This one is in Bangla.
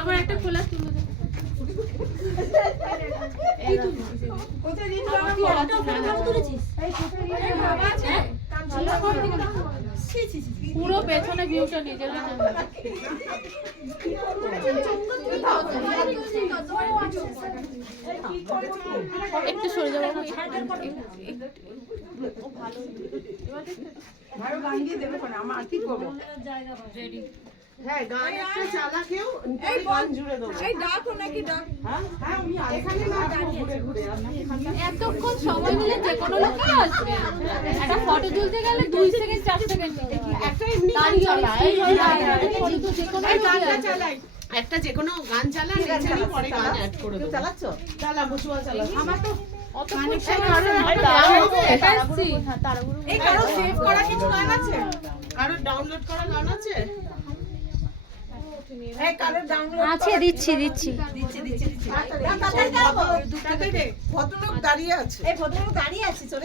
আমার একটা খোলা তুলে দে। কোথায় দিন পুরো পেছনে ভিউটা নিজের একটু সরে যাবো ভালো গান দিয়ে দেবে কোন আমার কি করবো হ্যাঁ গান একটা চালাকেও এই গান জুড়ে দেবো এই ডাকো নাকি ডাক হ্যাঁ আমি এখানে না ঘুরে ঘুরে আপনি এখানে এতক্ষণ সময় দিলে যে কোনো লোকই আসবে একটা ফটো তুলতে গেলে 2 সেকেন্ড 4 সেকেন্ড একটা এমনি গান চালাই ফটো তো যে কোনো গানটা চালাই একটা যে কোনো গান চালা আমি পরে গান অ্যাড করে দেব চালাচ্ছ চালা বুঝুয়া চালা আমার তো অত এই কারো সেভ করা কিছু গান আছে কারো ডাউনলোড করা গান আছে এই কারো ডাউনলোড আছে দিচ্ছি তাড়াতাড়ি দাও দুটাতে দে ভদ্রলোক দাঁড়িয়ে আছে এই ভদ্রলোক দাঁড়িয়ে আছে চলে